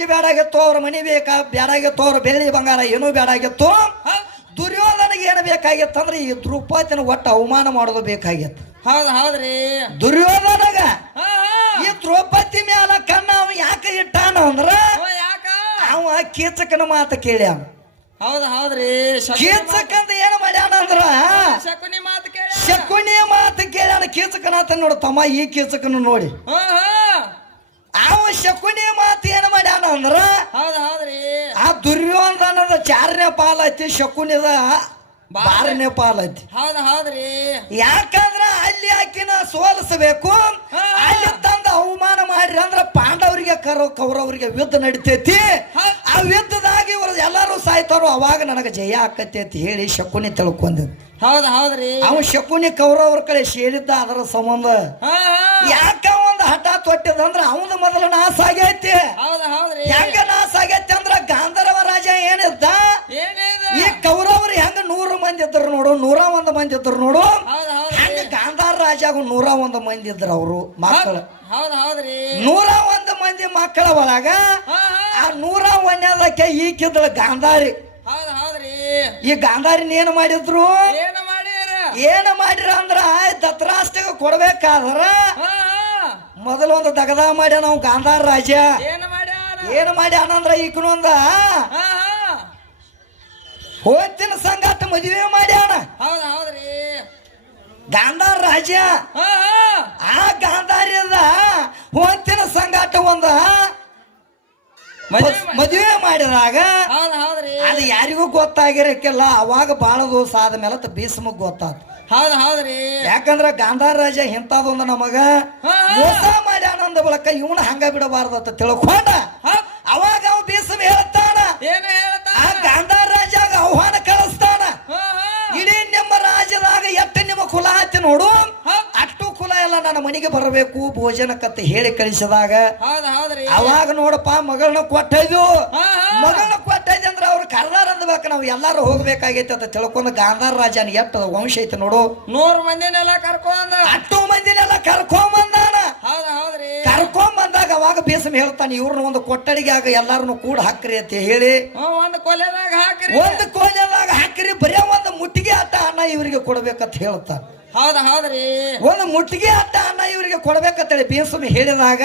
ರಾಜ್ಯ ಬೇಡಾಗಿತ್ತು, ಅವ್ರ ಮನಿ ಬೇಡಾಗಿತ್ತು, ಅವ್ರ ಬೆಳ್ಳಿ ಬಂಗಾರ ಏನೂ ಬೇಡಾಗಿತ್ತು. ದುರ್ಯೋಧನಿಗೆ ಏನು ಬೇಕಾಗಿತ್ತು ಅಂದ್ರೆ ಈ ದ್ರೌಪದಿನ ಒಟ್ಟು ಅವಮಾನ ಮಾಡೋದು ಬೇಕಾಗಿತ್ತು. ಹೌದ್ರಿ. ದುರ್ಯೋಧನಗ ಈ ದ್ರೌಪದಿ ಮ್ಯಾಲ ಕಣ್ಣ ಅವ ಯಾಕೆ ಇಟ್ಟಾನ ಅಂದ್ರ ಅವ ಕೀಚಕನ ಮಾತು ಕೇಳ್ಯಾನ. ಹೌದ್ರಿ. ಕೀಚಕಂತ ಏನ್ ಮಾಡ್ಯಾನ ಅಂದ್ರ ಶಕುನಿ ಮಾತು ಕೇಳ್ಯಾನ. ಕೀಚಕನಾಥ ನೋಡು ತಮ್ಮ, ಈ ಕೀಚಕನ ನೋಡಿ ಅವ ಶಕುನಿ ಮಾತು ಏನ್ ಮಾಡ್ಯಾನ ಅಂದ್ರ ಹೌದ್ರಿ. ಆ ದುರ್ಯೋಧನದ 4ನೇ ಪಾಲ್ ಐತಿ, ಶಕುನಿದ 6ನೇ ಪಾಲ್ ಐತಿ. ಹೌದ್ರಿ. ಯಾಕಂದ್ರ ಅಲ್ಲಿ ಆಕಿನ ಸೋಲಿಸಬೇಕು, ಅಲ್ಲಿ ತಂದ ಅವಮಾನ ಮಾಡ್ರಿ ಅಂದ್ರ ಪಾಂಡವರಿಗೆ ಕೌರವರಿಗೆ ಯುದ್ಧ ನಡಿತೈತಿ. ಆ ಯುದ್ಧದಾಗ ಇವರು ಎಲ್ಲಾರು ಸಾಯ್ತಾರೋ, ಅವಾಗ ನನಗೆ ಜಯ ಆಕತಿ ಅಂತ ಹೇಳಿ ಶಕುನಿ ತಿಳ್ಕೊಂಡ. ಹೌದ್ರಿ. ಅವ ಶಕುನಿ ಕೌರವರ ಕಡೆ ಸೇರಿದ್ದ. ಅದರ ಸಂಬಂಧ ಯಾಕ ಒಂದು ಹಠ ತೊಟ್ಟಿದಂದ್ರ ಅವನ ಮೊದಲ ನಾಶ ಆಗೈತಿ. ಹೆಂಗ ನಾಶ ಆಗೈತಿ ಅಂದ್ರ ಗಾಂಧರ್ವ ರಾಜ ಏನಿದ್ದ, ಈ ಕೌರವರು ಹೆಂಗ 100 ಮಂದಿ ಇದ್ರು ನೋಡು, 101 ಮಂದಿ ಇದ್ರು ನೋಡು, ಹೆಂಗ ಗಾಂಧಾರ ರಾಜಾಗ 101 ಮಂದಿ ಇದ್ರು ಅವರು ಮಕ್ಕಳು. 101 ಮಂದಿ ಮಕ್ಕಳ ಒಳಗ ಆ 101ಕ್ಕೆ ಈಕಿದ್ಳ ಗಾಂಧಾರಿ. ಈ ಗಾಂಧಾರಿನ ಏನ್ ಮಾಡಿದ್ರು, ಏನ್ ಮಾಡಿರ ಅಂದ್ರ ಧೃತರಾಷ್ಟ್ರಗೆ ಕೊಡ್ಬೇಕಾದ್ರ ಮೊದಲು ಒಂದು ದಗದ ಮಾಡ್ಯಾನ ನಾವು ಗಾಂಧಾರ ರಾಜ. ಏನ್ ಮಾಡ್ಯಾನಂದ್ರ ಈಕನೊಂದ ಹೋತಿನ ಸಂಗಾಟ ಮದುವೆ ಮಾಡ್ಯಾನ ಗಾಂಧಾರ ರಾಜ. ಆ ಗಾಂಧಾರ್ಯದ ಹೋತಿನ ಸಂಗಾಟ ಒಂದ ಮದುವೆ ಮಾಡಿದಾಗ ಅದು ಯಾರಿಗೂ ಗೊತ್ತಾಗಿರಕ್ಕಿಲ್ಲ. ಅವಾಗ ಬಾಳ ದಿವಸ ಆದ್ಮೇಲೆ ಭೀಷ್ಮಗ್ ಗೊತ್ತಾತ. ಯಾಕಂದ್ರ ಗಾಂಧಾರ ರಾಜ ಇಂಥದೊಂದು ನಮಗ ಮೋಸ ಮಾಡ್ಯಾನ ಅಂದ ಬಳಕ ಇವನ ಹಂಗ ಬಿಡಬಾರ್ದ ತಿಳ್ಕೊಂಡ ಅವಾಗ ಅವ ಭೀಷ್ಮ ಹೇಳ್ತಾನ, ಆ ಗಾಂಧಾರ ರಾಜಾಗ ಆಹ್ವಾನ ಕಳಿಸ್ತಾನ. ಇಡೀ ನಿಮ್ಮ ರಾಜ್ಯದಾಗ ಎಷ್ಟು ನಿಮ್ಮ ಕುಲ ಐತಿ ನೋಡು, ಅಷ್ಟು ಕುಲ ಎಲ್ಲ ನನ್ನ ಮನೆಗೆ ಬರಬೇಕು ಭೋಜನಕ್ಕಂತ ಹೇಳಿ ಕಳಿಸಿದಾಗ ಅವಾಗ ನೋಡಪ್ಪ ಮಗಳನ್ನ ಕೊಟ್ಟಿದ್ದು. ಮಗಳನ್ನ ಕೊಟ್ಟಿದ್ದೆ ಅಂದ್ರೆ ಅವ್ರು ಕರ್ದಾರ ಅಂದ್ಬೇಕು, ನಾವು ಎಲ್ಲಾರು ಹೋಗ್ಬೇಕಾಗೈತಿ ಅಂತ ತಿಳ್ಕೊಂಡು ಗಾಂಧಾರ ರಾಜನ ಎಷ್ಟು ವಂಶ ಐತಿ ನೋಡು, 100 ಮಂದಿನೆಲ್ಲ ಕರ್ಕೊಂಡ ಅಷ್ಟು ಮಂದಿನೆಲ್ಲ ಕರ್ಕೊಂಬಂದಾನ. ಕರ್ಕೊಂಬಂದಾಗ ಅವಾಗ ಭೀಷ್ಮ ಹೇಳ್ತಾನೆ, ಇವ್ರನ್ನ ಒಂದು ಕೊಠಡಿಗೆ ಆಗ ಎಲ್ಲಾರನ್ನು ಕೂಡ ಹಾಕ್ರಿ ಅಂತ ಹೇಳಿ ಒಂದು ಕೊಲೆದಾಗ ಹಾಕ್ರಿ, ಬರೀ ಒಂದು ಮುಟ್ಟಿಗೆ ಆಟ ಅನ್ನ ಇವರಿಗೆ ಕೊಡ್ಬೇಕಂತ ಹೇಳ್ತಾನೆ. ಒಂದು ಮುಟ್ಟಿಗೆ ಅಟ್ಟ ಅನ್ನ ಇವರಿಗೆ ಕೊಡ್ಬೇಕಂತೇಳಿ ಭೀಷ್ಮ ಹೇಳಿದಾಗ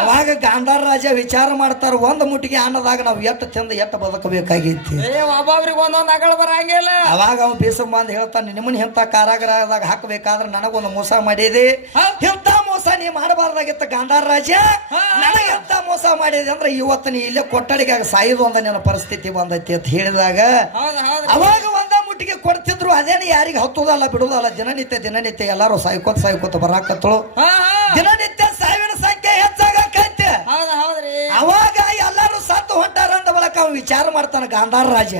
ಅವಾಗ ಗಾಂಧಾರ ರಾಜ ವಿಚಾರ ಮಾಡ್ತಾರ, ಒಂದು ಮುಟ್ಟಿಗೆ ಅನ್ನದಾಗ ನಾವು ಎಷ್ಟು ತಿಂದ ಎಷ್ಟು ಬದುಕಬೇಕಾಗೈತಿ. ಒಬ್ಬೊಬ್ರಿಗೆ ಒಂದೊಂದು ಅಗಳ ಬರಂಗಿಲ್ಲ. ಅವಾಗ ಅವ ಭೀಷ್ಮ ಬಂದ್ ಹೇಳ್ತಾನೆ, ನಿಮ್ಮನ್ನ ಇಂಥ ಕಾರಾಗೃಹದಾಗ ಹಾಕಬೇಕಾದ್ರೆ ನನಗೊಂದು ಮೋಸ ಮಾಡಿದೆ, ಇಂಥ ಮೋಸ ನೀ ಮಾಡಬಾರ್ದಾಗಿತ್ತ ಗಾಂಧಾರ ರಾಜ. ನನಗೆ ಎಂತ ಮೋಸ ಮಾಡಿದೆ ಅಂದ್ರೆ ಇವತ್ತು ನೀ ಇಲ್ಲೇ ಕೊಠಡಿಗೆ ಸಾಯುದು ಒಂದ ನನ್ನ ಪರಿಸ್ಥಿತಿ ಬಂದೈತಿ ಅಂತ ಹೇಳಿದಾಗ ಅವಾಗ ಒಂದ ಮುಟ್ಟಿಗೆ ಕೊಡ್ತಿದ್ರು. ಅದೇನು ಯಾರಿಗೆ ಹತ್ತುದಲ್ಲ ಬಿಡುದಲ್ಲ, ದಿನನಿತ್ಯ ಎಲ್ಲಾರು ಸಾಯ್ಕೋತ ಬರಾಕತ್ತಳು. ದಿನನಿತ್ಯ ಸಾವಿನ ಸಂಖ್ಯೆ ಹೆಚ್ಚಾಗೈತೆ. ಅವಾಗ ಎಲ್ಲಾರು ಸತ್ತು ಹೊಂಟಾರ ಅಂದ ಬಳಕ ಅವ್ ವಿಚಾರ ಮಾಡ್ತಾನ ಗಾಂಧಾರ ರಾಜ,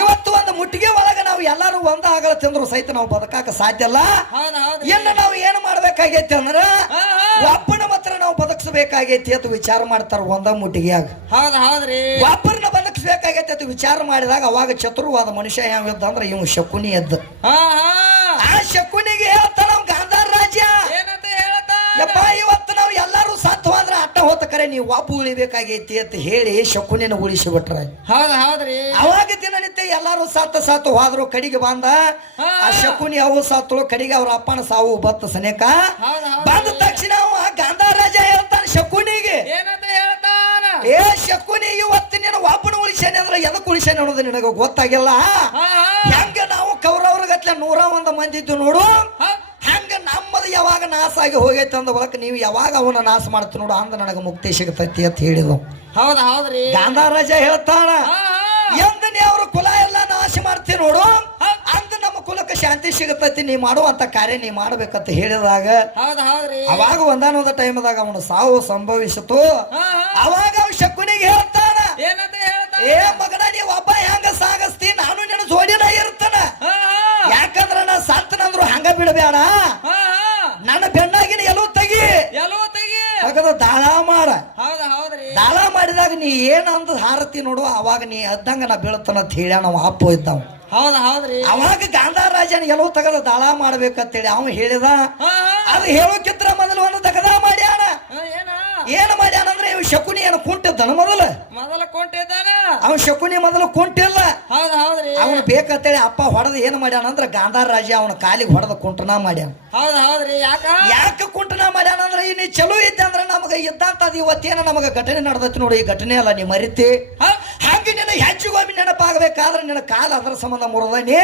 ಇವತ್ತು ಒಂದು ಮುಟ್ಟಿಗೆ ಒಳಗ ನಾವು ಎಲ್ಲಾರು ಒಂದ ಆಗಲ ತಿಂದ್ರು ಸಹಿತ ನಾವು ಬದುಕಾಕ ಸಾಧ್ಯ ಇಲ್ಲ. ಇನ್ನು ನಾವು ಏನು ಮಾಡ್ಬೇಕಾಗೈತಿ ಅಂದ್ರ ಒಬ್ಬನ ಮಾತ್ರ ನಾವು ಬದುಕಿಸಬೇಕಾಗೈತಿ ಅಂತ ವಿಚಾರ ಮಾಡ್ತಾರ ಒಂದ ಮುಟ್ಟಿಗೆಯಾಗ. ಒಬ್ಬರನ್ನ ಬದುಕಿಸ್ಬೇಕಾಗೈತಿ ಅಂತ ವಿಚಾರ ಮಾಡಿದಾಗ ಅವಾಗ ಚತುರವಾದ ಮನುಷ್ಯ ಯಾವಿದ್ದ ಅಂದ್ರೆ ಇವ್ ಶಕುನಿ ಎದ್ದ. ಆ ಶಕುನಿಗೆ ಹೇಳ್ತಾನ ಗಾಂಧಾರ ರಾಜ, ಯಪ್ಪ ಇವತ್ತು ನಾವು ಎಲ್ಲಾರು ಸತ್ತು ಹೋದ್ರ ಅಟ್ಟ ಹೋತ ಕರೆ ನೀವು ಒಬ್ಬ ಉಳಿಬೇಕಾಗೈತಿ ಅಂತ ಹೇಳಿ ಶಕುನಿನ ಉಳಿಸಿ ಬಿಟ್ರ. ಅವಾಗ ದಿನನಿತ್ಯ ಎಲ್ಲಾರು ಸತ್ತು ಹೋದ್ರು. ಕಡಿಗೆ ಬಂದ ಆ ಶಕುನಿ ಅವು ಸತ್ತಳು. ಕಡಿಗೆ ಅವ್ರ ಅಪ್ಪನ ಸಾವು ಬತ್ತ ಸನೇಕ ಬಂದ ತಕ್ಷಣ ಗಾಂಧಾರ ರಾಜ ಹೇಳ್ತಾನೆ ಶಕುನಿಗೆ, ಏ ಶಕುನಿ ಇವತ್ತು ನೀನು ಒಬ್ಬನ ಉಳಿಸೇನೆ ಅಂದ್ರೆ ಎದಕ್ ಉಳಿಸೇನೆ ಅನ್ನೋದು ನಿನಗ ಗೊತ್ತಾಗಿಲ್ಲ. ಹೆಂಗ ನಾವು ಕೌರವ್ರಿಗತ್ಲೆ 101 ಮಂದಿ ಇದ್ದು ನೋಡು, ಹಂಗ ನಮ್ಮದು ಯಾವಾಗ ನಾಶ ಆಗಿ ಹೋಗೈತೆ ಅಂದ ಬಳಕ ನೀವು ಯಾವಾಗ ಅವನ ನಾಶ ಮಾಡ್ತೀವಿ ನೋಡು ಅಂದ ನನಗ ಮುಕ್ತಿ ಸಿಗತೈತಿ ಅಂತ ಹೇಳಿದ್ವು. ಗಾಂಧಾರ ರಾಜ ಹೇಳ್ತಾನ, ಎಂದ ನೀ ಅವ್ರ ಕುಲ ಎಲ್ಲ ನಾಶ ಮಾಡ್ತೀವಿ ನೋಡು ಅಂದ ನಮ್ಮ ಕುಲಕ್ಕೆ ಶಾಂತಿ ಸಿಗತೈತಿ, ನೀ ಮಾಡುವಂತ ಕಾರ್ಯ ನೀ ಮಾಡ್ಬೇಕಂತ ಹೇಳಿದಾಗ ಅವಾಗ ಒಂದಾನೊಂದ ಟೈಮ್ದಾಗ ಅವನು ಸಾವು ಸಂಭವಿಸಿತು. ಅವಾಗ ಅವ್ ಶಕುನಿಗೆ ಹೇಳ್ತಾನ, ಏ ಮಗನ ನೀ ಒಬ್ಬ ಹೆಂಗ ಸಾಗಸ್ತಿ, ನಾನು ನಿನ್ನ ಜೋಡಿನ ಇರ್ತಾನ. ಯಾಕಂದ್ರ ನಾ ಸತ್ತನಂದ್ರು ಹಂಗ ಬಿಡಬೇಡ, ನನ್ನ ಬೆನ್ನಾಗಿನ ಎಲ್ಲೋ ತೆಗಿ ದಾಳ ಮಾಡ. ದಾಳ ಮಾಡಿದಾಗ ನೀ ಏನಂದ ಹಾರತಿ ನೋಡು, ಅವಾಗ ನೀ ಅದ್ದಂಗ ನಾ ಬೀಳ್ತಾನ ಅಂತ ಹೇಳ ನಾವು ಅಪ್ಪ ಇದ್ದಾವ. ಅವಾಗ ಗಾಂಧಾರ ರಾಜನ ಎಲ್ಲೋ ತಗದ ದಾಳ ಮಾಡ್ಬೇಕಂತೇಳಿ ಅವ ಹೇಳಿದ. ಅದು ಹೇಳೋಕಿತ್ರ ಮೊದಲು ಒಂದು ತಗದ ಮಾಡ್ಯಾನ. ಏನ್ ಮಾಡ್ಯಾನಂದ್ರೆ ಇವ್ ಶಕುನಿ ಏನು ಕುಂಟಿದ್ದಾನ ಮೊದಲ ಮೊದಲ ಕೊಂಟಿದ್ದಾನ ಅವನ್ ಶಕುನಿ ಮೊದಲು ಕುಂಟಿಲ್ಲ ಹೌದ್ ಹೌದ್ರಿ ಅವನು ಬೇಕಂತೇಳಿ ಅಪ್ಪ ಹೊಡೆದ ಏನ್ ಮಾಡ್ಯಾನ ಅಂದ್ರ ಗಾಂಧಾರ ರಾಜ ಅವನ ಕಾಲಿಗೆ ಹೊಡೆದ ಕುಂಟನ ಮಾಡ್ಯಾನ ಹೌದ್ ಹೌದ್ರಿ ಯಾಕ ಕುಂಟನ ಮಾಡ್ಯಾನ ಅಂದ್ರ ನೀ ಚಲೋ ಇದ್ದ ಅಂದ್ರ ನಮಗ ಇದ್ದಂತದ ಇವತ್ತೇನ ನಮಗ ಘಟನೆ ನಡೆದೈತಿ ನೋಡಿ ಈ ಘಟನೆ ಅಲ್ಲ ನೀ ಮರಿತಿ ಹಾಗೆ ನಿನ್ನ ಹೆಚ್ಚಿಗೊಮ್ಮೆ ನೆನಪಾಗಬೇಕಾದ್ರೆ ನಿನ್ನ ಕಾಲ ಅದರ ಸಂಬಂಧ ಮುರಿದಾನೆ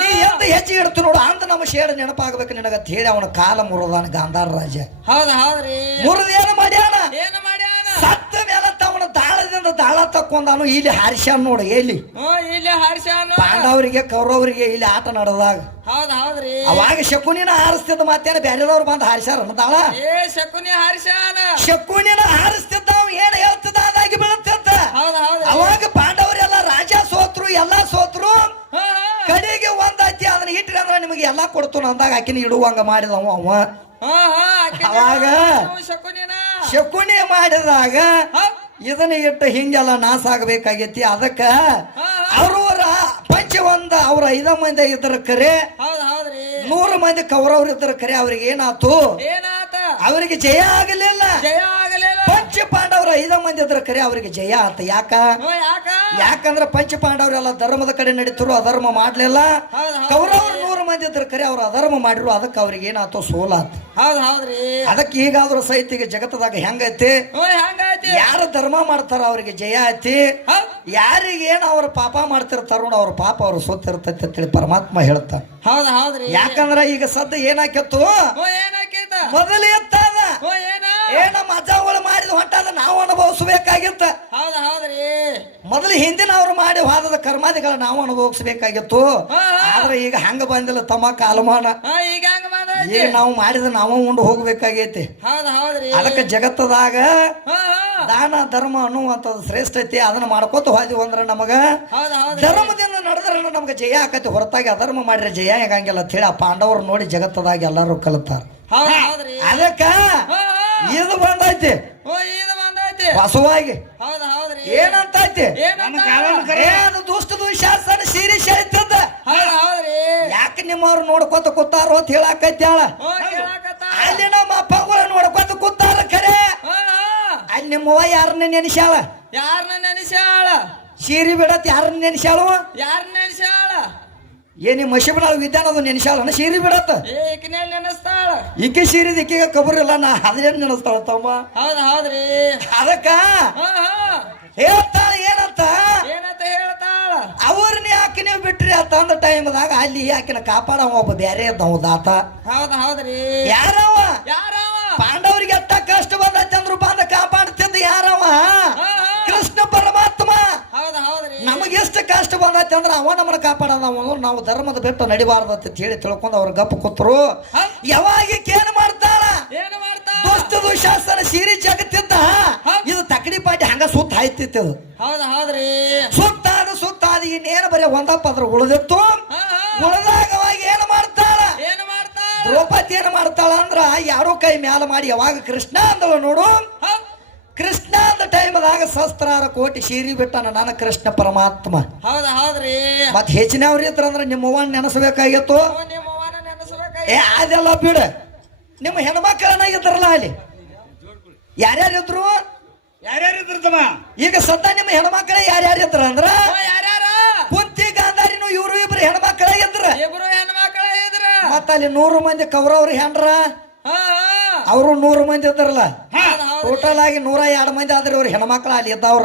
ನೀ ಎಂತ ಹೆಚ್ಚಿಗೆ ಇಡ್ತು ನೋಡು ಅಂತ ನಮ್ಮ ಶೇಡ ನೆನಪಾಗಬೇಕು ನಿನಗಂತ ಹೇಳಿ ಅವನ ಕಾಲ ಮುರಿದಾನ ಗಾಂಧಾರ ರಾಜ ಹೌದ್ ಹೌದ್ರಿ ಮುರಿದ ಏನ ಮಾಡ್ಯಾನ ಏನ ಮಾಡ್ಯಾನ ಸತ್ತ ಮೇಲೆ ಅವನ ದಾಳದಿಂದ ದಾಳ ತಕ್ಕೊಂಡಾನು ಇಲ್ಲಿ ಹಾರಿಸ್ಯಾನ ನೋಡು ಎಲ್ಲಿ ಇಲ್ಲಿ ಹಾರಿಸ್ಯಾನು ಪಾಂಡವರಿಗೆ ಕೌರವರಿಗೆ ಇಲ್ಲಿ ಆಟ ನಡೆದಾಗ ಹೌದ್ ಹೌದ್ರಿ ಅವಾಗ ಶಕುನಿನ ಹಾರಿಸ್ತಿದ್ದ ಮತ್ತೇನ ಬೇರೆದವ್ರು ಬಂದು ಹಾರಿಸ್ಯಾರ ದಾಳ ಶಕುನಿ ಹಾರಿಸ್ಯಾನ ಶಕುನಿನ ಹಾರಿಸ್ತಿದ್ದ ಅವ ಏನ್ ಹೇಳ್ತಿದ್ದ ಅದಾಗಿ ಬೀಳುತ್ತಿದ್ದ ಹೌದ್ ಹೌದ್ರಿ ಅವಾಗ ಪಾಂಡವರೆಲ್ಲ ರಾಜ ಸೋತ್ರು ಎಲ್ಲಾ ಸೋತ್ರು ಕಡೆಗೆ ಒಂದಾಯ್ತಿ ಅದನ್ನ ಇಟ್ರಿ ಅಂದ್ರ ನಿಮಗೆ ಎಲ್ಲಾ ಕೊಡ್ತು ಅಂದಾಗ ಆಕಿನ ಇಡುವಂಗ ಮಾಡಿದವ ಅವ ಅವಾಗ ಶಕುನಿ ಮಾಡಿದಾಗ ಇದನ್ನ ಇಟ್ಟು ಹಿಂಗೆಲ್ಲ ನಾಶ ಆಗಬೇಕಾಗೈತಿ ಅದಕ್ಕ ಅವ್ರವರ ಪಂಚ ಅವ್ರ 5 ಮಂದಿ ಇದ್ರ ಕರೆ 100 ಮಂದಿ ಕೌರವ್ರು ಇದ್ರ ಕರೆ ಅವ್ರಿಗೆ ಏನಾತು ಅವರಿಗೆ ಜಯ ಆಗಲಿಲ್ಲ ಪಂಚ ಪಾಂಡವ್ರ 5 ಮಂದಿ ಇದ್ರ ಕರೆ ಅವ್ರಿಗೆ ಜಯ ಆತ ಯಾಕಂದ್ರ ಪಂಚ ಪಾಂಡವ್ರೆಲ್ಲ ಧರ್ಮದ ಕಡೆ ನಡೀತರು ಅಧರ್ಮ ಮಾಡ್ಲಿಲ್ಲ ಕೌರವ್ರು 100 ಮಂದಿ ಇದ್ರ ಕರೆ ಅವ್ರು ಅಧರ್ಮ ಮಾಡಿರು ಅದಕ್ಕೆ ಅವ್ರಿಗೆ ಏನಾತು ಸೋಲಾತ ಅದಕ್ಕೆ ಈಗಾದ್ರೂ ಸಹಿತ ಜಗತ್ತದಾಗ ಹೆಂಗೈತಿ ಯಾರು ಧರ್ಮ ಮಾಡ್ತಾರ ಅವ್ರಿಗೆ ಜಯ ಐತಿ ಯಾರಿಗೇನು ಅವ್ರ ಪಾಪ ಮಾಡ್ತಿರ್ತಾರ ಅವ್ರ ಪಾಪ ಅವ್ರ ಸೋತಿರ್ತೈತಿ ಅಂತೇಳಿ ಪರಮಾತ್ಮ ಹೇಳ್ತಾರ ಯಾಕಂದ್ರ ಈಗ ಸದ್ದ ಏನಾಕಿತ್ತು ಮೊದಲು ಎತ್ತಾದ ನಮ್ಮ ಅಜ್ಜಗಳು ಮಾಡಿದ ಹೊಂಟಾದ ನಾವು ಅನುಭವಿಸಬೇಕಾಗಿತ್ತ ಮೊದಲು ಹಿಂದಿನ ಅವ್ರು ಮಾಡಿ ಹೋದ ಕರ್ಮಾದಿಗಳ ನಾವು ಅನುಭವಿಸಬೇಕಾಗಿತ್ತು ಆದ್ರೆ ಈಗ ಹಂಗ ಬಂದಿಲ್ಲ ತಮ್ಮ ಕಾಲಮಾನ ಈಗ ನಾವು ಮಾಡಿದ ನಾವು ಉಂಡು ಹೋಗ್ಬೇಕಾಗೈತಿ ಅದಕ್ಕೆ ಜಗತ್ತದಾಗ ದಾನ ಧರ್ಮ ಅನ್ನುವಂಥದ್ದು ಶ್ರೇಷ್ಠ ಐತಿ ಅದನ್ನ ಮಾಡ್ಕೋತ ಹೋದಿವಿ ಅಂದ್ರ ನಮಗ ಧರ್ಮದಿಂದ ನಡೆದ್ರೆ ನಮ್ಗೆ ಜಯ ಆಕತಿ ಹೊರತಾಗಿ ಅಧರ್ಮ ಮಾಡಿದ್ರೆ ಜಯ ಆಗಂಗಿಲ್ಲ ಅಂತ ಹೇಳಿ ಆ ಪಾಂಡವರು ನೋಡಿ ಜಗತ್ತದಾಗ ಎಲ್ಲಾರು ಕಲಿತಾರ ಅದಕ್ಕ ಇದು ಬಂದೈತಿ ವಾಸುವಾಗಿ ಏನಂತೈತಿ ಅದು ದುಷ್ಟ ದುಶಾಸನ ಸೀರೆ ಸೆಳಿತದ ಯಾಕೆ ನಿಮ್ಮವ್ರು ನೋಡ್ಕೊತ ಕೂತಾರೋ ಅಂತ ಹೇಳಾಕೈತ್ಯಾಳ ಅಲ್ಲಿ ನಮ್ಮ ಅಪ್ಪಗಳು ನೋಡ್ಕೊತ ಕೂತಾರ ಖರೆ ಅಲ್ಲಿ ನಿಮ್ಮವ್ವ ಯಾರನ್ನ ನೆನೆಸ್ಯಾಳ ಸೀರೆ ಬಿಡತ್ ಯಾರನ್ನ ನೆನೆಸ್ಯಾಳು ಏನಿ ಮಶಿಬನಾಳ ವಿದ್ಯಾನದು ನೆನೆಸ್ಯಾಳ ಸೀರೆ ಬಿಡತ್ತ ಈಕೆ ಸೀರಿದ ಈಕೆಗ ಕಬರ್ ಇಲ್ಲ ನಾ ಅದೇನ್ ನೆನೆಸ್ತಾಳ ತಮ್ಮ ಅದಕ್ಕ ಹೇಳ್ತಾಳ ಏನಂತ ಅವ್ರನ್ನ ಯಾಕೆ ನೀವು ಬಿಟ್ರಿ ಅಂತ ಅಂದ ಟೈಮ್ದಾಗ ಅಲ್ಲಿ ಯಾಕಿನ ಕಾಪಾಡವ ಒಬ್ಬ ಬ್ಯಾರೆ ಇದ್ದವ ದಾತ ಯಾರವ ಪಾಂಡವರಿಗೆ ಅಟ್ಟ ಕಷ್ಟ ಬಂದೈತೆ ಅಂದ್ರು ಬಂದ ಕಾಪಾಡ್ತಿದ್ದ ಯಾರವ ಕೃಷ್ಣ ಪರಮಾತ್ಮ ನಮಗೆ ಎಷ್ಟು ಕಷ್ಟ ಬಂದೈತೆ ಅಂದ್ರೆ ಅವ ನಮ್ಮನ್ನ ಕಾಪಾಡೋದ ನಾವು ಧರ್ಮದ ಬಿಟ್ಟು ನಡಿಬಾರ್ದಂತ ಹೇಳಿ ತಿಳ್ಕೊಂಡು ಅವ್ರ ಗಪ್ಪ ಕೂತರು ಯಾವಾಗ ಏನ್ ಮಾಡ್ತಾಳ ದುಷ್ಟ ದುಶಾಸನ ಸೀರೆ ಜಗತ್ತಿದ್ದ ಇದು ತಕಡಿ ಪಾಟಿ ಹಂಗ ಸುತ್ತ ಆಯ್ತಿತ್ತು ಸುತ್ತಾದ ಇನ್ನೇನು ಬರೀ ಒಂದಪ್ಪ ಅದ್ರ ಉಳಿದಿತ್ತು ಉಳಿದಾಗ ಅವಾಗ ಏನ್ ಮಾಡ್ತಾಳ ದ್ರೌಪದಿ ಏನ್ ಮಾಡ್ತಾಳ ಅಂದ್ರ ಯಾರೋ ಕೈ ಮ್ಯಾಲ ಮಾಡಿ ಯಾವಾಗ ಕೃಷ್ಣ ಅಂದಳು ನೋಡು ಕೃಷ್ಣ ಅಂದ ಟೈಮ್ದಾಗ ಸಹಸ್ರಾರ ಕೋಟಿ ಸೀರಿ ಬಿಟ್ಟಾನ ನಾನು ಕೃಷ್ಣ ಪರಮಾತ್ಮ ಮತ್ ಹೆಚ್ಚಿನವ್ರು ಇದ್ರಂದ್ರ ನಿಮ್ಮವ್ವನ್ನ ನೆನಸ್ಬೇಕಾಗಿತ್ತು ಅದೆಲ್ಲ ಬಿಡ ನಿಮ್ಮ ಹೆಣ್ಮಕ್ಳನ್ನ ಇದ್ರಲ್ಲ ಅಲ್ಲಿ ಯಾರ್ಯಾರಿದ್ರು ತಮ್ಮ ಈಗ ಸದ್ದ ನಿಮ್ಮ ಹೆಣ್ಮಕ್ಳ ಯಾರ್ಯಾರಿದ್ರ ಅಂದ್ರ ಕುಂತಿ ಗಾಂಧಾರಿನು ಇವ್ರು ಇಬ್ರು ಹೆಣ್ಮಕ್ಳ ಇದ್ರ ಮತ್ತ ಅಲ್ಲಿ 100 ಮಂದಿ ಕೌರವ್ರ ಹೆಂಡ್ರ ಅವರು 100 ಮಂದಿ ಇದ್ರಲ್ಲ ಟೋಟಲ್ ಆಗಿ 102 ಮಂದಿ ಆದ್ರಿ ಅವ್ರ ಹೆಣ್ಮಕ್ಳ ಅಲ್ಲಿ ಇದ್ದವ್ರ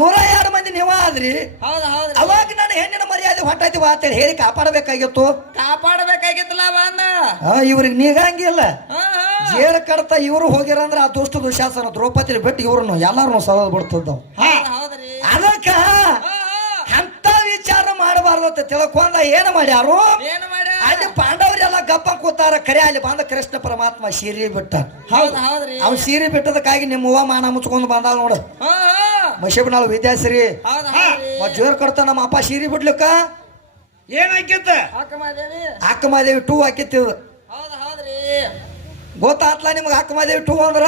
102 ಮಂದಿ ನೀವ ಆದ್ರಿ ಅವಾಗ ನಾನು ಹೆಣ್ಣಿನ ಮರ್ಯಾದೆ ಹೊಂಟೈತಿವ ಅಂತೇಳಿ ಹೇಳಿ ಕಾಪಾಡಬೇಕಾಗಿತ್ತಲ್ಲ ಇವ್ರಿಗೆ ನೀಗಂಗಿಲ್ಲ ಜೇರ ಕಡ್ತ ಇವ್ರು ಹೋಗಿರಂದ್ರ ಆ ದುಷ್ಟ ದುಶಾಸನ ದ್ರೌಪದಿ ಬಿಟ್ಟು ಇವ್ರನ್ನು ಎಲ್ಲಾರು ಸದ ಬಿಡ್ತಿದ್ದವ್ ಅದಕ್ಕ ಅಂತ ವಿಚಾರ ಮಾಡಬಾರ್ದು ಅಂತ ತಿಳ್ಕೊಂಡ ಏನ್ ಮಾಡ್ಯಾರು ಅಲ್ಲಿ ಪಾಂಡವರೆಲ್ಲ ಗಪ್ಪ ಕೂತಾರ ಕರೆ ಅಲ್ಲಿ ಬಂದ ಕೃಷ್ಣ ಪರಮಾತ್ಮ ಸೀರೆ ಬಿಟ್ಟ ಅವ್ನು ಸೀರೆ ಬಿಟ್ಟದಕ್ಕಾಗಿ ನಿಮ್ಮ ಹೂವ ಮಾನ ಮುಚ್ಕೊಂಡು ಬಂದ ನೋಡು ಮಶಿಬನಾಳು ವಿದ್ಯಾಶ್ರೀ ಜೋರ್ ಕೊಡ್ತ ನಮ್ಮ ಅಪ್ಪ ಸೀರೆ ಬಿಡ್ಲಿಕ್ಕ ಏನಾಕಿತ್ತ ಅಕ್ಕಮಾದೇವಿ 2 ಹಾಕಿತ್ತಿದ ಗೊತ್ತಾತ್ಲ ನಿಮ್ಗೆ ಅಕ್ಕಮಾದೇವಿ 2 ಅಂದ್ರ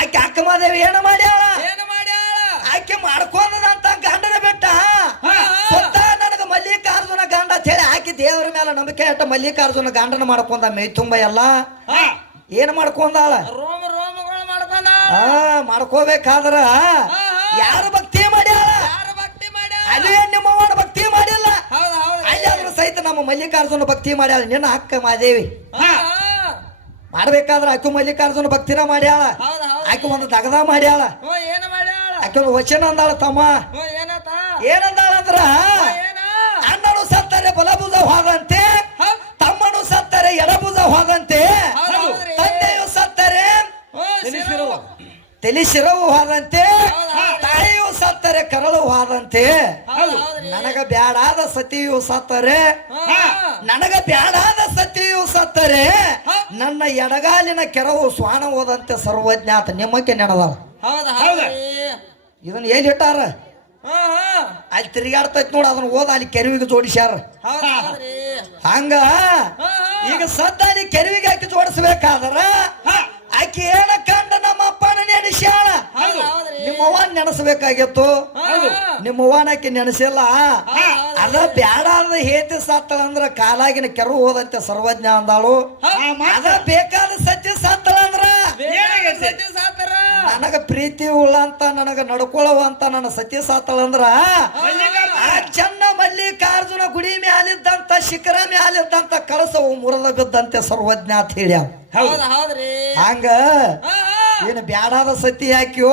ಆಕೆ ಅಕ್ಕಮಾದೇವಿ ಏನ ಮಾಡ್ಯಾಳ ಆಕೆ ಮಾಡ್ಕೊಂಡದಂತ ಗಂಡನ ಬಿಟ್ಟ ನನಗ ಮಲ್ಲಿಕಾರ್ಜುನ ಗಂಡ ಅಂತ ಹೇಳಿ ಆಕಿ ದೇವರ ಮೇಲೆ ನಂಬಿಕೆ ಇಟ್ಟ ಮಲ್ಲಿಕಾರ್ಜುನ ಗಂಡನ ಮಾಡ್ಕೊಂಡ ಮೈ ತುಂಬ ಎಲ್ಲ ಏನ್ ಮಾಡ್ಕೊಂಡಾಳ ಮಾಡ್ಕೋಬೇಕಾದ್ರ ಯಾರು ಭಕ್ತಿ ಮಾಡ್ಯಾಳ ಯಾರು ಭಕ್ತಿ ಮಾಡ್ಯಾರ ಅಲ್ಲಿ ನಿಮ್ಮವ್ವನ ಭಕ್ತಿ ಮಾಡಿಲ್ಲ ಹೌದ್ ಹೌದ್ರಿ ಅಲ್ಲಿ ಆದ್ರೂ ಸಹಿತ ನಮ್ಮ ಮಲ್ಲಿಕಾರ್ಜುನ ಭಕ್ತಿ ಮಾಡ್ಯಾಳ ನಿನ್ನ ಅಕ್ಕ ಮಾದೇವಿ ಮಾಡ್ಬೇಕಾದ್ರ ಆಕೆ ಮಲ್ಲಿಕಾರ್ಜುನ ಭಕ್ತಿನ ಮಾಡ್ಯಾಳ ಹೌದ್ ಹೌದ್ ಆಕೆ ಒಂದು ದಗದ ಮಾಡ್ಯಾಳ ಹ್ಞೂ ಏನ ಮಾಡ್ಯಾಳ ಆಕೆ ಒಂದು ವಚನ ಅಂದಾಳ ತಮ್ಮ ಹ್ಞೂ ಏನತ ಏನಂದಾಳ ಅಂದ್ರ ಏನ ಅಣ್ಣನು ಸತ್ತರೆ ಬಲಭುಜ ಹೋದಂತೆ ತಮ್ಮನು ಸತ್ತರೆ ಎಡಭುಜ ಹೋದಂತೆ ಹೌದ್ ಹೌದ್ರಿ ತಂದೆಯು ಸತ್ತರೆ ಹ್ಞೂ ತಲಿ ಶಿರವು ಹೋದಂತೆ ಹೌದ್ ತಾಯಿಯು ಸತ್ತರೆ ಕರಳು ಹೋದಂತೆ ಹೌದ್ ಹೌದ್ರಿ ನನಗ ಬ್ಯಾಡಾದ ಸತಿಯು ಸತ್ತರೆ ಹ್ಞೂ ನನಗ ಬ್ಯಾಡಾದ ಸತಿಯು ಸತ್ತರೆ ನನ್ನ ಎಡಗಾಲಿನ ಕೆರವು ಸ್ವಾನ ಹೋದಂತೆ ಸರ್ವಜ್ಞಾತ ನಿಮ್ಮಕ್ಕೆ ನೆನದಾವ ಹೌದ್ ಹೌದ್ರಿ ಇದನ್ನ ಏನ್ ಇಟ್ಟಾರ ಹ್ಞೂ ಅಲ್ಲಿ ತಿರುಗಾಡ್ತೈತ್ ನೋಡ ಅದನ್ನ ಓದ ಅಲ್ಲಿ ಕೆರವಿಗೆ ಜೋಡಿಸ್ಯಾರ ಹೌದ್ ಹೌದ್ರಿ ಹಂಗ ಈಗ ಸದ್ದ ಅಲ್ಲಿ ಕೆರವಿಗೆ ಹಾಕಿ ಜೋಡಿಸ್ಬೇಕಾದ್ರ ಆಕಿ ಏನ ಕಂಡ ನಮ್ಮ ಅಪ್ಪನ ನೆನೆಸ್ಯಾಳ ಹೌದ್ ಹೌದ್ರಿ ನಿಮ್ಮ ಅವ್ವ ನೆನೆಸ್ಬೇಕಾಗಿತ್ತು ನಿಮ್ಮ ಅವ್ವನ ಆಕಿ ನೆನೆಸಿಲ್ಲ ಅದ ಬ್ಯಾಡಾದ ಹೇತಿ ಸತ್ತಳ ಅಂದ್ರ ಕಾಲಾಗಿನ ಕೆರು ಹೋದಂತೆ ಸರ್ವಜ್ಞ ಅಂದಾಳು ಅದ ಬೇಕಾದ ಸತ್ಯ ಸತ್ತಳ ಅಂದ್ರ ಸತ್ಯ ಸಾತರ ನನಗ ಪ್ರೀತಿ ಉಳ್ಳಂತ ನನಗ ನಡ್ಕೊಳ್ಳುವಂತ ನನ್ನ ಸತ್ಯ ಸಾತಳ ಅಂದ್ರ ಆ ಚನ್ನ ಮಲ್ಲಿಕಾರ್ಜುನ ಗುಡಿ ಮ್ಯಾಲಿದ್ದಂತ ಶಿಖರ ಮ್ಯಾಲಿದ್ದಂತ ಕಳಸವು ಮುರಿದ ಬಿದ್ದಂತೆ ಸರ್ವಜ್ಞ ಅಂತ ಹೇಳ್ಯಾವ ಹೌದ್ ಹೌದ್ರಿ ಹಂಗ ಏನು ಬ್ಯಾಡಾದ ಸತಿ ಹಾಕ್ಯೋ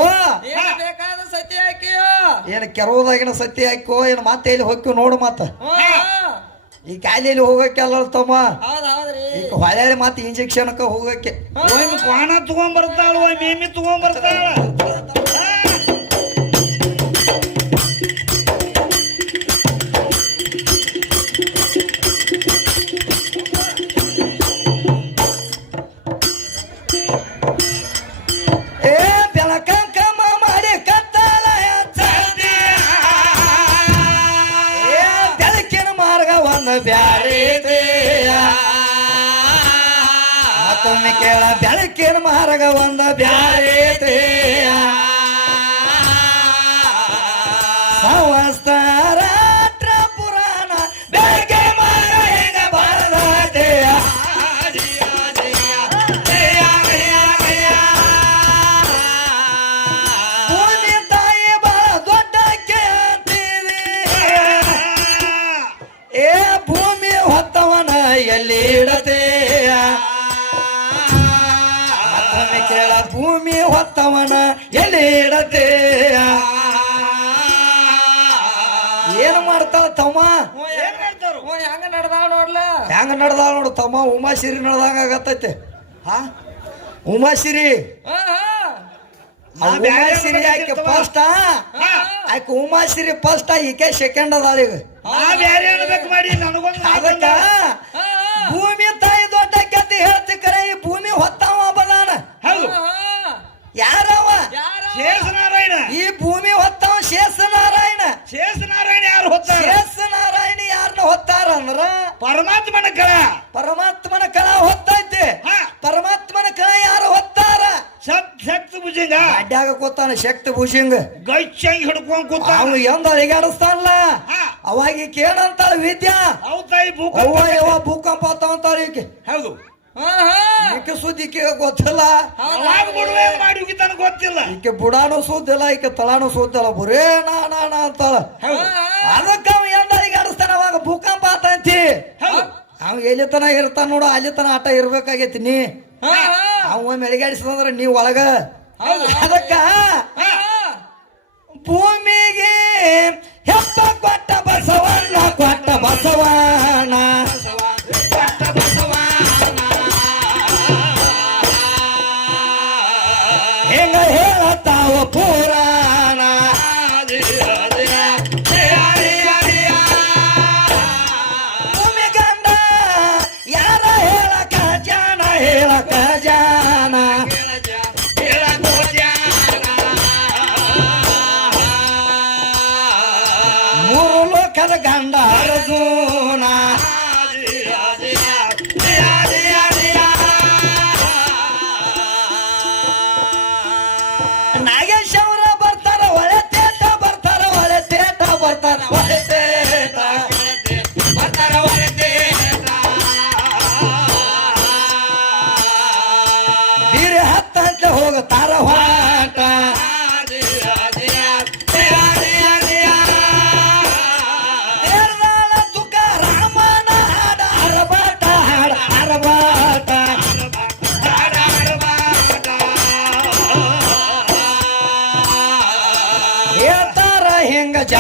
ಏನ್ ಬೇಕಾದ ಸತ್ಯ ಹಾಕಿಯೋ ಏನು ಕೆರವದಾಗಿನ ಸತಿ ಹಾಕ್ಯೋ ಏನು ಮತ್ತೆ ಇಲ್ಲಿ ಹೋಗ್ಯೋ ನೋಡು ಮತ್ತ ಈ ಕಾಯಿಲೆಯಲ್ಲಿ ಹೋಗಕ್ಕೆಲ್ಲ ತಮ್ಮ ಹೌದ್ ಹೌದ್ರಿ ಈಗ ಹೊಳೆ ಮತ್ತೆ ಇಂಜೆಕ್ಷನ್ಕ ಹೋಗಕ್ಕೆ ಒಮ್ಮೆ ಕ್ವಾಣ ತಗೊಂಡ್ಬರ್ತಾಳ ಒಮ್ಮೆ ಎಮ್ಮಿ ತಗೊಂಡ್ಬರ್ತಾಳ ಏ ಬೆಳಕಂಕಮ್ಮ ಮಾಡಿ ಕತ್ತಲ ಹಚ್ಚಂದೆ. ಏ ಬೆಳಕಿನ ಮಾರ್ಗ ಒಂದು ಬ್ಯಾರೆ ಮತ್ತೊಮ್ಮೆ ಕೇಳ ಬೆಳಕಿನ ಮಾರ್ಗ ಒಂದು ಬ್ಯಾರೆ ಸಂವತ್ಸರಾತ್ರ ಪುರಾಣ ಬೆಳಗ್ಗೆ ಮಾರ್ಗ ಹೆಂಗ ಬರದಾಟೆಯ ಭೂಮಿ ತಾಯಿ ಬಹಳ ದೊಡ್ಡಕ್ಕೆ ಅಂತೀವಿ ಏ ಭೂಮಿ ಹೊತ್ತವನ ಎಲ್ಲಿ ಇಡತೆಯ ಮತ್ತೊಮ್ಮೆ ಕೇಳ ಭೂಮಿ ಹೊತ್ತವನ ಎಲ್ಲಿ ಇಡತೆಯ ಏನು ಮಾಡ್ತಾಳ ತಮ್ಮ ಏನ್ ಮಾಡ್ತಾರು ಹ್ಞೂ ಹೆಂಗ ನಡ್ದಾವ ನೋಡ್ಲ ಹೆಂಗ ನಡ್ದಾಳ ನೋಡು ತಮ್ಮ ಉಮಾಶಿರಿ ನಡ್ದಂಗ ಆಗತ್ತೈತೆ ಹಾ ಉಮಾಶಿರಿ ಉಮಾಶಿರಿ ಆಕೆ ಫಸ್ಟ್ ಆಕೆ ಉಮಾಶಿರಿ ಫಸ್ಟ್ ಈಕೆ ಸೆಕೆಂಡ್ ಅದಾಳ ಈಗ ನಾ ಬ್ಯಾರೆ ಅನ್ಬೇಕು ಮಾಡಿ ನನಗೊಂದು ಅದಕ್ಕ ಭೂಮಿ ತಾಯಿ ದೊಡ್ಡ ಕೆತ್ತಿ ಹೇಳ್ತಿ ಕರೆ ಈ ಭೂಮಿ ಹೊತ್ತಾವ ಬದಾನ ಹೌದು ಯಾರವ ಶೇಷನಾರಾಯಣ ಈ ಭೂಮಿ ಹೊತ್ತಾವ ಶೇಷನಾರಾಯಣ ಶೇಷನಾರಾಯಣ ಯಾರು ಹೊತ್ತಾರ ಶೇಷನಾರಾಯಣ ಯಾರನ್ನ ಹೊತ್ತಾರ ಅಂದ್ರ ಪರಮಾತ್ಮನ ಕಳ ಪರಮಾತ್ಮನ ಕಳ ಹೊತ್ತೈತಿ ಪರಮಾತ್ಮನ ಕಳ ಯಾರು ಹೊತ್ತಾರ ಶಕ್ತಿ ಭುಜಂಗ ಅಡ್ಡಾಗ ಕೂತಾನ ಶಕ್ತಿ ಭೂಷಿಂಗ್ ಗಚ್ಚಂಗ್ ಹಿಡ್ಕೊಂಡ್ ಕೂತ ಅವನು ಎಂದ ಅಳಿಗಾಡಿಸ್ತಾನಲ್ಲ ಅವಾಗ ಈಕೆ ಏನಂತಾಳ ವಿದ್ಯಾ ಹೌದಾಯಿ ಅವ್ವ ಯವ್ವ ಭೂಕಂಪ ಅಂತಾಳ ಈಕೆ ಹೌದು ಈಕೆ ಸುದ್ದಿ ಈಕೆಗೆ ಗೊತ್ತಿಲ್ಲ ಅವಾಗ ಬಿಡುವೆ ಮಾಡಿ ಹೋಗಿದ್ದಾನ ಗೊತ್ತಿಲ್ಲ ಈಕೆ ಬುಡಾನು ಸುದ್ದಿಲ್ಲ ಈಕೆ ತಲಾನು ಸುದ್ದಿಲ್ಲ ಬರೇ ನಾ ಅಂತಾಳ ಅದಕ್ಕ ಅವ ಎಂದ ಅಳಿಗಾಡಿಸ್ತಾನ ಅವಾಗ ಭೂಕಂಪ ಆತಂತಿ ಅವ ಎಲ್ಲಿ ತನ ಇರ್ತಾನ ನೋಡು ಅಲ್ಲಿ ತನ ಆಟ ಇರ್ಬೇಕಾಗೈತಿ ನೀ ಅವ ಮೆಳಗಾಡಿಸಿದಂದ್ರ ನೀವ್ ಒಳಗ ಅದಕ್ಕ ಭೂಮಿಗೆ ಹೆಪ್ಪ ಕೊಟ್ಟ ಬಸವಣ್ಣ ಕೊಟ್ಟ ಬಸವಣ್ಣ ಹೆಂಗ ಹೇಳತಾವ ಪುರಾಣ ಭೂಮಿ ಗಂಡ ಯಾರ ಹೇಳಕ ಜಾನ ಹೇಳಕ ಜಾನ ಮೂರು ಲೋಕದ ಗಂಡ ಅರ್ಜುನ ನಾಗೇಶ್ ಅವರ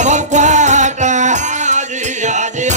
ಬಾಬು ಕ್ವಾಟ ಆಜಿ ಆಜಿಯ